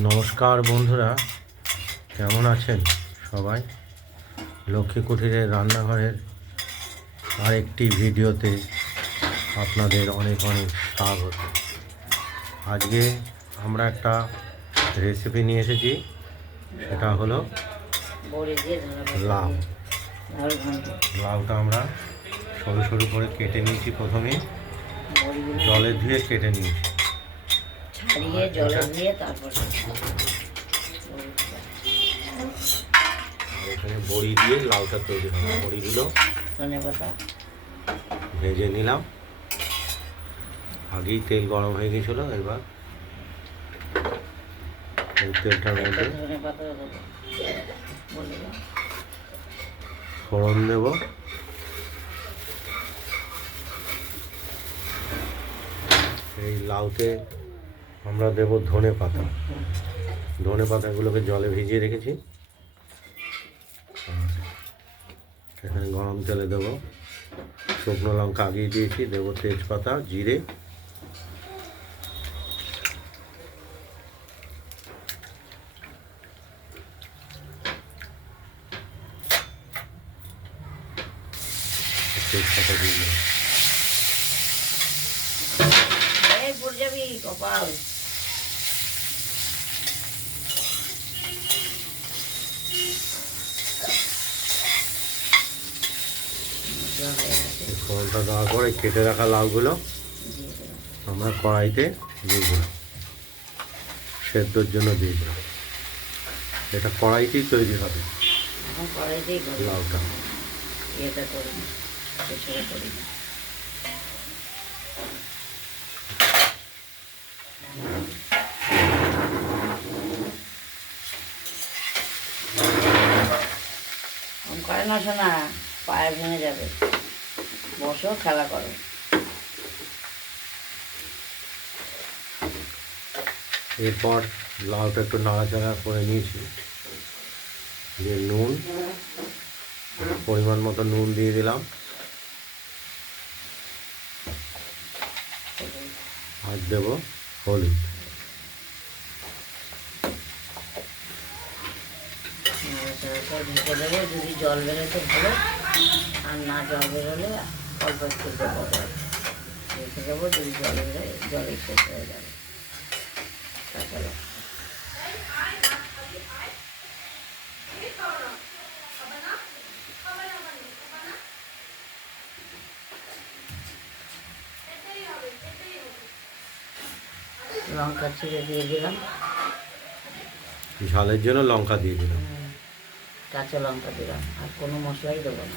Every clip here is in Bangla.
নমস্কার বন্ধুরা, কেমন আছেন সবাই? লক্ষ্মী কুঠিরের রান্নাঘরের আরেকটি ভিডিওতে আপনাদের অনেক অনেক স্বাগত। আজকে আমরা একটা রেসিপি নিয়ে এসেছি, সেটা হলো লাউ। লাউটা আমরা সরু সরু করে কেটে নিয়েছি প্রথমে। জলে ধুয়ে কেটে নিয়েছি। ছাড়িয়ে জলে দিয়ে তারপর এখানে বড়ি দিয়ে লাউটা তৈরি হবে বড়িগুলো ধনে পাতা। ভেজে নিলাম। আগেই তেল গরম হয়ে গেছিল এবার তেলটার মধ্যে ফোড়ন দেব। এই লাউতে আমরা দেব ধনে পাতা। ধনে পাতাগুলোকে জলে ভিজিয়ে রেখেছি। এখানে গরম তেলে দেবো। শুকনো লঙ্কা আগিয়ে দিয়েছি, দেবো তেজপাতা, জিরে। তেজপাতা দিয়ে কপাল মশলা হয়ে গেছে, এই ফোড়নটা দেওয়ার পরে কেটে রাখা লাউগুলো আমরা কড়াইতে দিয়ে দিলাম। সেদ্ধর জন্য দিয়ে দিলাম। এটা কড়াইতেই তৈরি হবে লাউটা। করে না। শোনা পায়ে ভেঙে যাবে। বসো খেলা করো। এরপর লাউটা একটু নাড়াচাড়া করে নিয়েছি। দিয়ে নুন পরিমাণ মতো নুন দিয়ে দিলাম। আর দেবো হলুদ। যদি জল বেরোতে ভালো আর না জল বেরোলে অল্প একটু দেবো রেখে দেবো যদি জল জলে শেষ হয়ে যাবে তারপরে লঙ্কা ছিঁড়ে দিয়ে দিলাম ঝালের জন্য লঙ্কা দিয়ে দিলাম। কাঁচা লঙ্কা দিলাম, আর কোনো মশলাই দেবো না।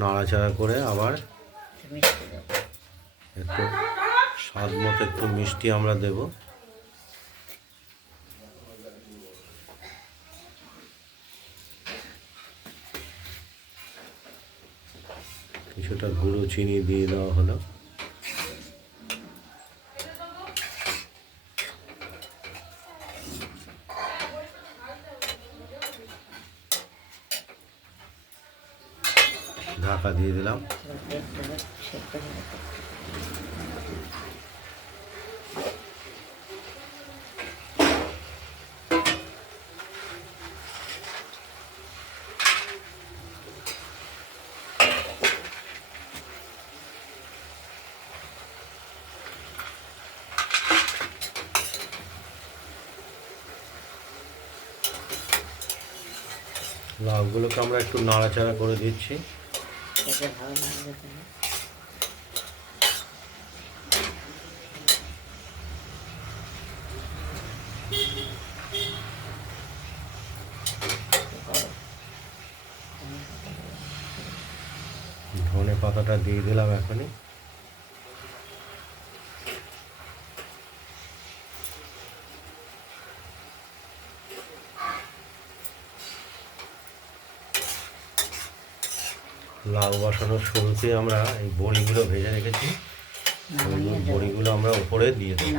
নাড়াচাড়া করে আবার একটু স্বাদ মতো একটু মিষ্টি আমরা দেব। কিছুটা গুঁড়ো চিনি দিয়ে দেওয়া হলো। ঢাকা দিয়ে দিলাম। লাউগুলোকে আমরা একটু নাড়াচাড়া করে দিচ্ছি খেতে ভালো লাগবে তাহলে ধনে পাতাটা দিয়ে দিলাম এখনই। লাউ বসানোর শুরুতে আমরা এই বড়িগুলো ভেজে রেখেছি। বড়িগুলো আমরা উপরে দিয়ে দেবো।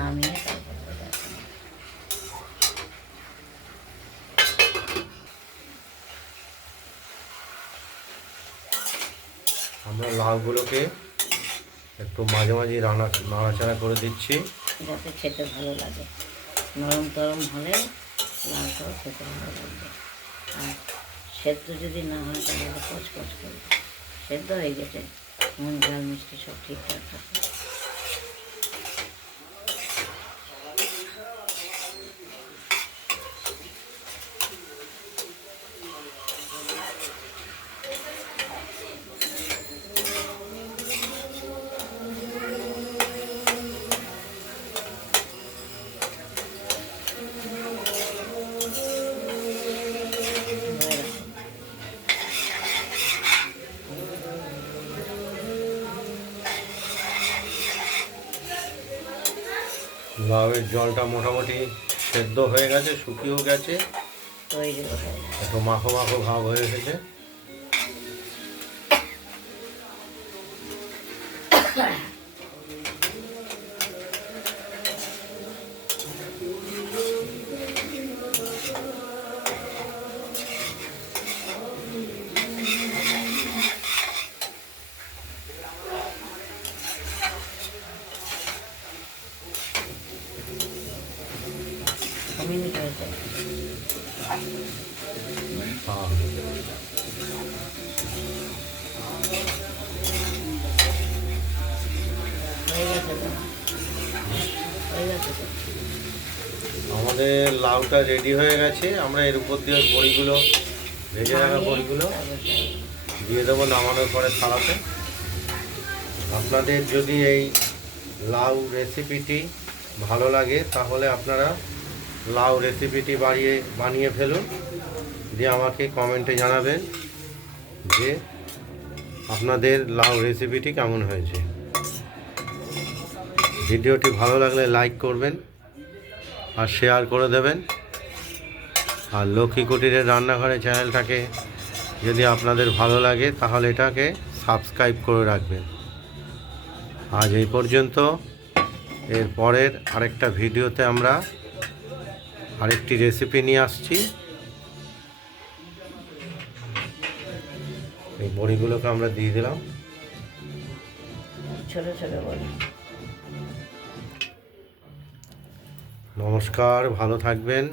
আমরা লাউগুলোকে একটু মাঝে মাঝে রান্না নাড়াচাড়া করে দিচ্ছি। যাতে খেতে ভালো লাগে। নরম টরম হলে লাউটাও খেতে ভালো লাগবে। আর সেদ্ধ যদি না হয় তাহলে কচকচ করবে। সেদ্ধ হয়ে গেছে। নুন ঝাল মিষ্টি সব ঠিকঠাক থাকে। লাউয়ের জলটা মোটামুটি সেদ্ধ হয়ে গেছে শুকিয়েও গেছে। এত একটু মাখো মাখো ভাব হয়ে এসেছে। আমাদের লাউটা রেডি হয়ে গেছে। আমরা এর উপর দিয়ে বড়িগুলো ভেজে রাখা বড়িগুলো দিয়ে দেবো নামানোর পরে থালাতে আপনাদের যদি এই লাউ রেসিপিটি ভালো লাগে তাহলে আপনারা লাউ রেসিপিটি বাড়িয়ে বানিয়ে ফেলুন। দিয়ে আমাকে কমেন্টে জানাবেন যে আপনাদের লাউ রেসিপিটি কেমন হয়েছে। ভিডিওটি ভালো লাগলে লাইক করবেন। আর শেয়ার করে দেবেন। আর লক্ষ্মী কুটিরের রান্নাঘরে চ্যানেলটাকে যদি আপনাদের ভালো লাগে, তাহলে এটাকে সাবস্ক্রাইব করে রাখবেন। আজ এই পর্যন্ত। এর পরের আরেকটা ভিডিওতে আমরা আরেকটি রেসিপি নিয়ে আসছি। এই বড়িগুলোকে আমরা দিয়ে দিলাম। ছোটো ছোটো বলি নমস্কার ভালো থাকবেন।